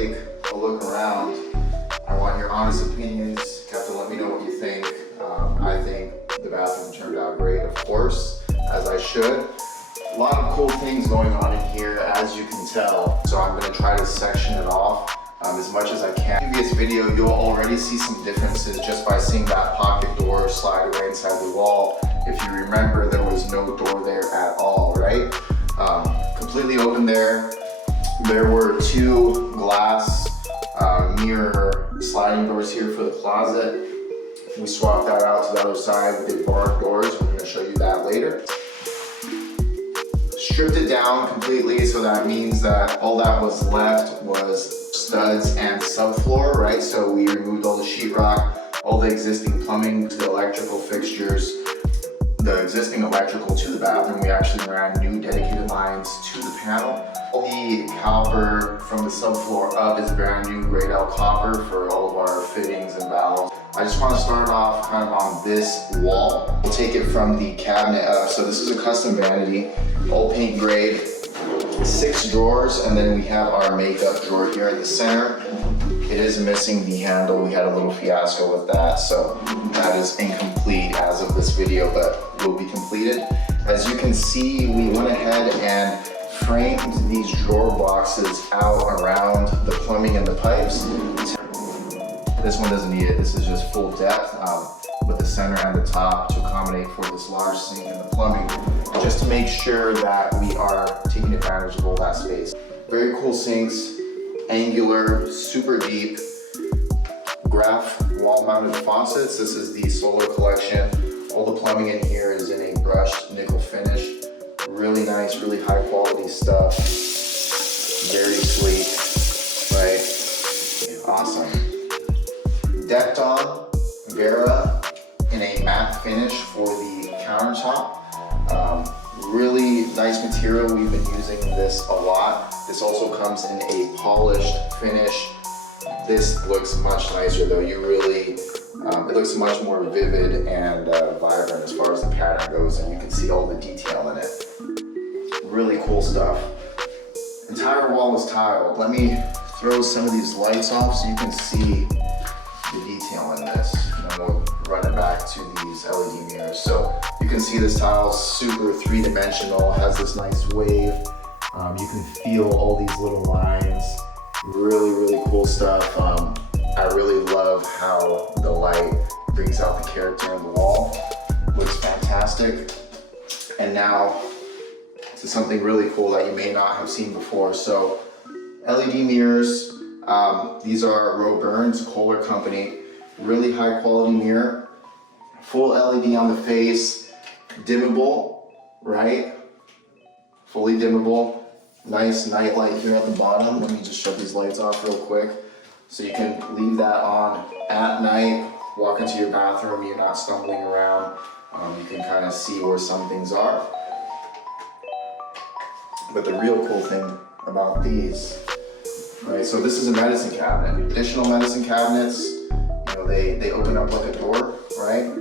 take a look around. I want your honest opinions. You have to let me know what you think. I think the bathroom turned out great, of course, as I should. A lot of cool things going on in here, as you can tell. So I'm gonna try to section it off as much as I can. In the previous video, you'll already see some differences just by seeing that pocket door slide away inside the wall. If you remember, there was no door there at all, right? Completely open there. There were two glass mirror sliding doors here for the closet. We swapped that out to the other side with the barred doors. We're gonna show you that later. Stripped it down completely, so that means that all that was left was studs and subfloor, right? So we removed all the sheetrock, all the existing plumbing to the electrical fixtures, the existing electrical to the bathroom. We actually ran new dedicated lines to the panel. All the copper from the subfloor up is brand new grade L copper for all of our fittings and valves. I just want to start off kind of on this wall. We'll take it from the cabinet up. So this is a custom vanity, all paint grade, 6 drawers, and then we have our makeup drawer here in the center. It is missing the handle. We had a little fiasco with that, so that is incomplete as of this video, but will be completed. As you can see, we went ahead and framed these drawer boxes out around the plumbing and the pipes. This one doesn't need it. This is just full depth with the center and the top to accommodate for this large sink and the plumbing, just to make sure that we are taking advantage of all that space. Very cool sinks, angular, super deep, graph wall-mounted faucets. This is the Solar collection. All the plumbing in here is in a brushed nickel finish. Really nice, really high quality stuff. Very sleek, right? Awesome. Decked on Vera in a matte finish for the countertop. Really nice material. We've been using this a lot. This also comes in a polished finish. This looks much nicer though. It looks much more vivid and vibrant as far as the pattern goes, and you can see all the detail in it. Really cool stuff. Entire wall is tiled. Let me throw some of these lights off so you can see the detail in this, and then we'll run it back to these LED mirrors. So you can see this tile is super three-dimensional, has this nice wave. You can feel all these little lines. Really, really cool stuff. I really love how the light brings out the character in the wall. Looks fantastic. And now to something really cool that you may not have seen before. So LED mirrors. These are Burns Kohler Company. Really high quality mirror. Full LED on the face. Dimmable, right? Fully dimmable. Nice night light here at the bottom. Let me just shut these lights off real quick. So you can leave that on at night, walk into your bathroom, you're not stumbling around. You can kind of see where some things are. But the real cool thing about these, right, so this is a medicine cabinet. Additional medicine cabinets, you know, they open up like a door, right?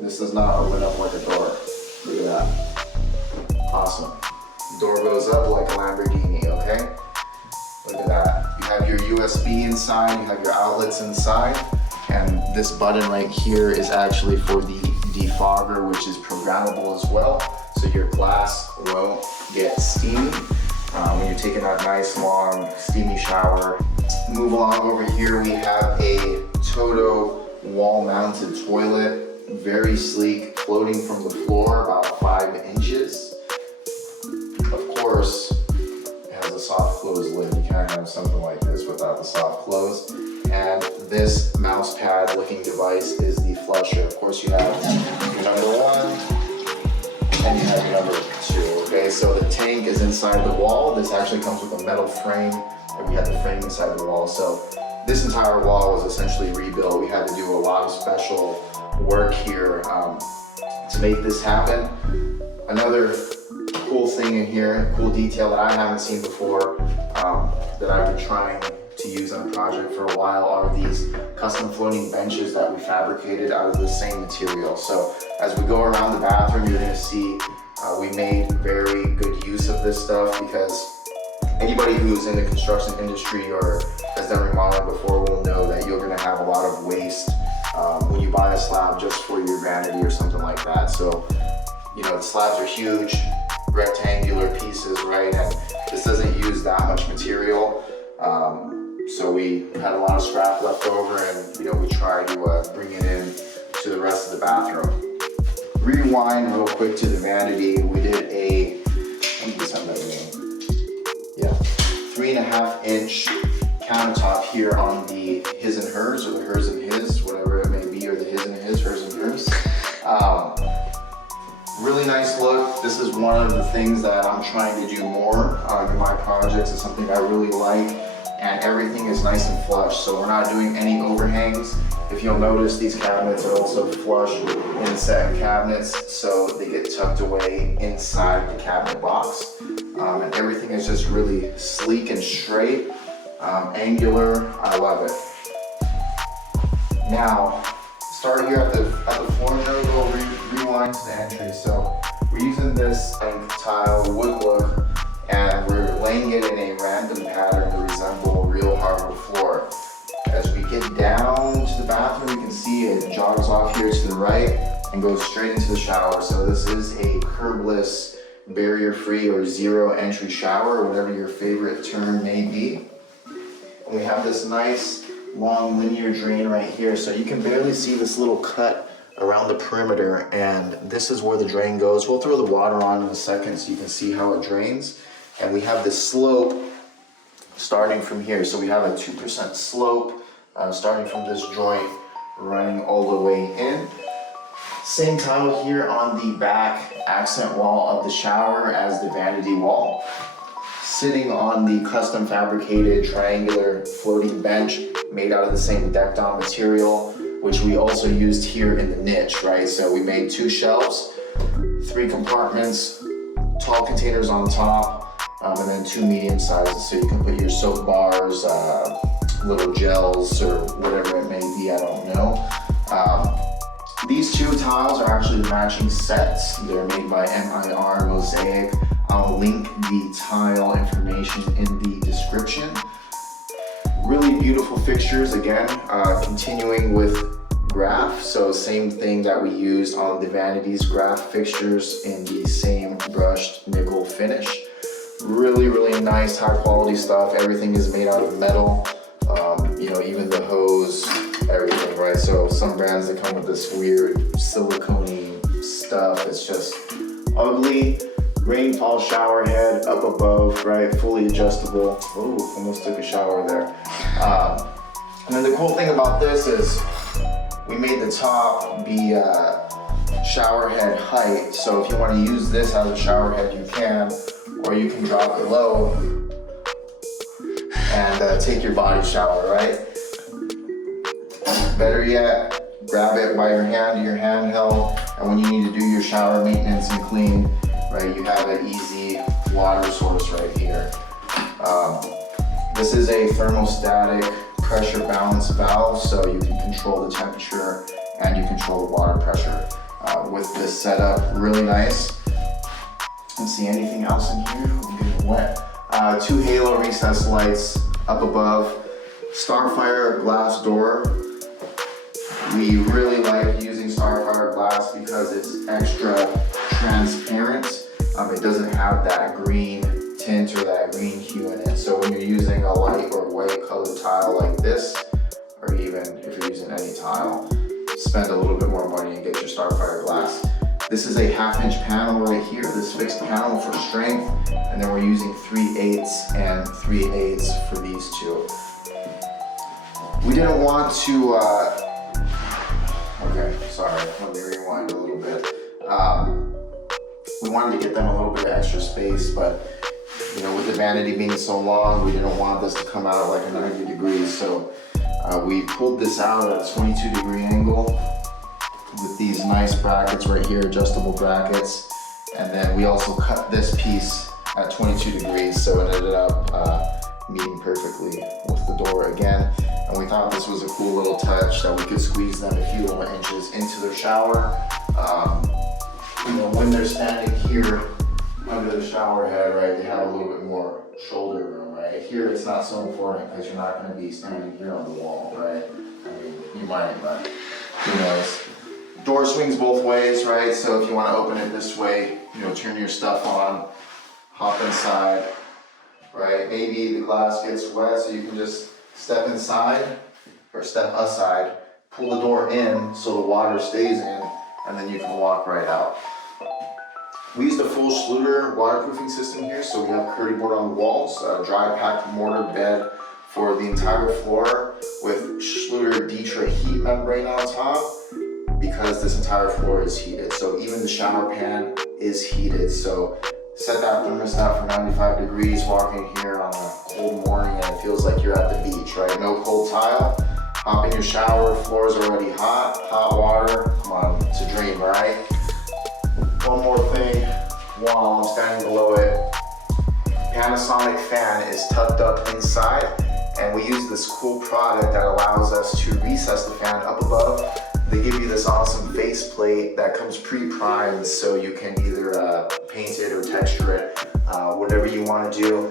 This does not open up like a door. Look at that. Awesome. Door goes up like a Lamborghini, okay? Look at that. You have your USB inside, you have your outlets inside, and this button right here is actually for the defogger, which is programmable as well, so your glass won't get steamy when you're taking that nice long steamy shower. Move along over here, we have a Toto wall-mounted toilet, very sleek, floating from the floor about 5 inches. Of course, it has a soft close lid. You can't have something like this without the soft close. And this mouse pad looking device is the flusher. Of course, you have your number 1 and you have your number 2. Okay, so the tank is inside the wall. This actually comes with a metal frame, and we had the frame inside the wall. So this entire wall was essentially rebuilt. We had to do a lot of special work here to make this happen. Another cool thing in here, cool detail that I haven't seen before, that I've been trying to use on a project for a while, are these custom floating benches that we fabricated out of the same material. So as we go around the bathroom, you're gonna see we made very good use of this stuff, because Anybody who's in the construction industry or has done remodeling before will know that you're gonna have a lot of waste when you buy a slab just for your vanity or something like that. So, you know, the slabs are huge, rectangular pieces, right? And this doesn't use that much material. So we had a lot of scrap left over, and you know, we tried to bring it in to the rest of the bathroom. Rewind real quick to the vanity. We did a, let me just have that name. Yeah, 3.5 inch countertop here on the his and hers, or the hers and his, whatever it may be, or the his and his, hers and hers. Really nice look. This is one of the things that I'm trying to do more in my projects. It's something I really like, and everything is nice and flush. So we're not doing any overhangs. If you'll notice, these cabinets are also flush inset cabinets, so they get tucked away inside the cabinet box. And everything is just really sleek and straight, angular. I love it. Now, start here at the floor node, we'll rewind to the entry. So we're using this tile wood look, and we're laying it in a random pattern to resemble real hardwood floor. As we get down to the bathroom, you can see it jogs off here to the right and goes straight into the shower. So this is a curbless, barrier-free, or zero entry shower, or whatever your favorite term may be. And we have this nice long linear drain right here, so you can barely see this little cut around the perimeter, and this is where the drain goes. We'll throw the water on in a second so you can see how it drains. And we have this slope starting from here, so we have a 2% slope starting from this joint running all the way in. Same tile here on the back accent wall of the shower as the vanity wall. Sitting on the custom fabricated triangular floating bench made out of the same decked on material, which we also used here in the niche, right? So we made 2 shelves, 3 compartments, tall containers on top, and then 2 medium sizes, so you can put your soap bars, little gels, or whatever it may be, I don't know. These 2 tiles are actually the matching sets. They're made by MIR Mosaic. I'll link the tile information in the description. Really beautiful fixtures, again, continuing with graph. So same thing that we used on the vanities, graph fixtures in the same brushed nickel finish. Really, really nice, high quality stuff. Everything is made out of metal. You know, even the hose, everything, right? So some brands that come with this weird silicone stuff, it's just ugly. Rainfall shower head up above, right? Fully adjustable. Ooh, almost took a shower there. And then the cool thing about this is we made the top be shower head height. So if you want to use this as a shower head, you can, or you can drop it low and take your body shower, right? Better yet, grab it by your hand, your handheld, and when you need to do your shower maintenance and clean, right, you have an easy water source right here. This is a thermostatic pressure balance valve, so you can control the temperature and you control the water pressure with this setup. Really nice. Let's see, anything else in here? I'm getting wet. 2 halo recessed lights up above. Starfire glass door. We really like using Starfire glass because it's extra transparent. It doesn't have that green tint or that green hue in it. So when you're using a light or white colored tile like this, or even if you're using any tile, spend a little bit more money and get your Starfire glass. This is a 1/2 inch panel right here, this fixed panel for strength, and then we're using 3/8 and 3/8 for these 2. We didn't want to, okay, sorry, let me rewind a little bit. We wanted to get them a little bit of extra space, but you know, with the vanity being so long, we didn't want this to come out at like a 90 degrees, so we pulled this out at a 22-degree angle with these nice brackets right here, adjustable brackets, and then we also cut this piece at 22 degrees, so it ended up meeting perfectly with the door again. And we thought this was a cool little touch that we could squeeze them a few more inches into their shower. You know, when they're standing here under the shower head, right, they have a little bit more shoulder room, right? Here it's not so important because you're not going to be standing here on the wall, right? I mean, you might, but who knows? Door swings both ways, right? So if you want to open it this way, you know, turn your stuff on, hop inside, right? Maybe the glass gets wet, so you can just step inside or step aside, pull the door in so the water stays in, and then you can walk right out. We used a full Schluter waterproofing system here, so we have curdy board on the walls, dry packed mortar bed for the entire floor with Schluter Ditra heat membrane on top, because this entire floor is heated. So even the shower pan is heated. So set that thermostat for 95 degrees, walk in here on a cold morning and it feels like you're at the beach, right? No cold tile, hop in your shower, floor is already hot water, come on, it's a dream, right? One more thing while I'm standing below it. Panasonic fan is tucked up inside, and we use this cool product that allows us to recess the fan up above. They give you this awesome faceplate that comes pre-primed, so you can either paint it or texture it, whatever you want to do.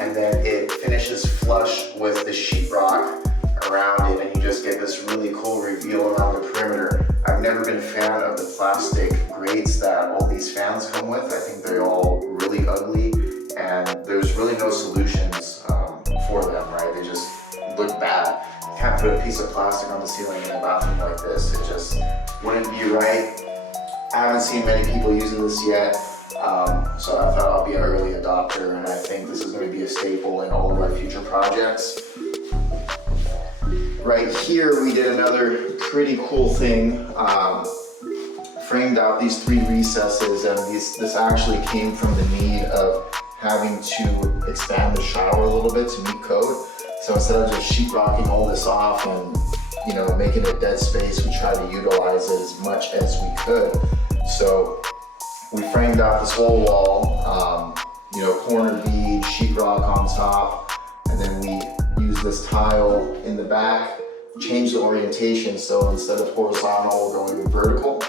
And then it finishes flush with the sheetrock around it, and you just get this really cool reveal around the perimeter. I've never been a fan of the plastic grates that all these fans come with. I think they're all really ugly, and there's really no solutions for them, right? They just look bad. You can't put a piece of plastic on the ceiling in a bathroom like this. It just wouldn't be right. I haven't seen many people using this yet, so I thought I'll be an early adopter, and I think this is going to be a staple in all of our future projects. Right here, we did another pretty cool thing. Framed out these 3 recesses, and this actually came from the need of having to expand the shower a little bit to meet code. So instead of just sheetrocking all this off and, you know, making it dead space, we tried to utilize it as much as we could. So we framed out this whole wall, you know, corner bead, sheetrock on top, and then we used this tile in the back, changed the orientation, so instead of horizontal, going vertical.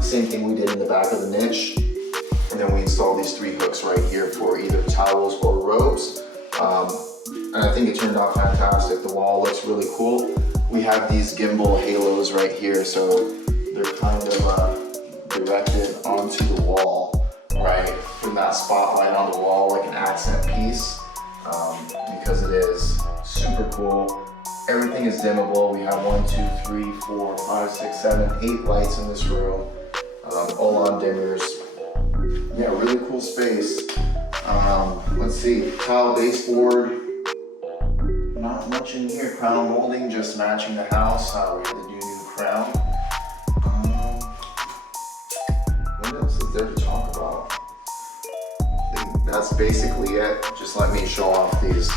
Same thing we did in the back of the niche. And then we installed these 3 hooks right here for either towels or robes. And I think it turned out fantastic. The wall looks really cool. We have these gimbal halos right here, so they're kind of directed onto the wall, right? Putting that spotlight on the wall like an accent piece, because it is super cool. Everything is dimmable. We have 1, 2, 3, 4, 5, 6, 7, 8 lights in this room, all on dimmers. Yeah, really cool space. Let's see, tile baseboard. Not much in here. Crown molding, just matching the house. We had to do new crown. What else is there to talk about? I think that's basically it. Just let me show off these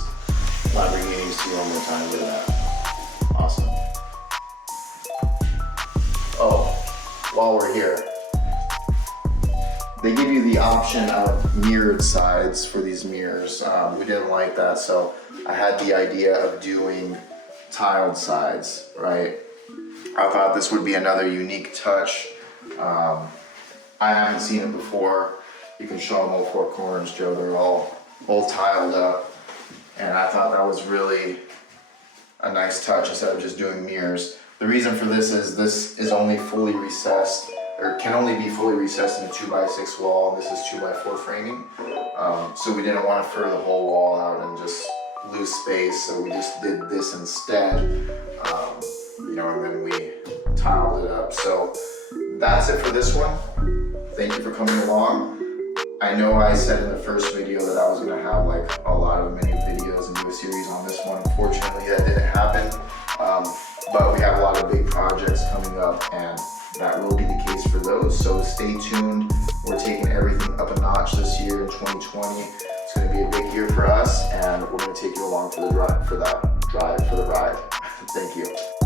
Lamborghinis to you one more time. Look at that. Awesome. Oh, while we're here, they give you the option of mirrored sides for these mirrors. We didn't like that, so I had the idea of doing tiled sides, right? I thought this would be another unique touch. I haven't seen it before. You can show them all 4 corners, Joe. They're all tiled up. And I thought that was really a nice touch instead of just doing mirrors. The reason for this is only fully recessed, or can only be fully recessed in a 2x6 wall, and this is 2x4 framing. So we didn't want to fur the whole wall out and just lose space, so we just did this instead, you know, and then we tiled it up. So that's it for this one. Thank you for coming along. I know I said in the first video that I was going to have like a lot of mini videos and do a series on this one. Unfortunately, that didn't happen, but we have a lot of big projects coming up, and that will be the case for those. So stay tuned. We're taking everything up a notch this year in 2020. It's going to be a big year for us, and we're going to take you along for the ride. Thank you.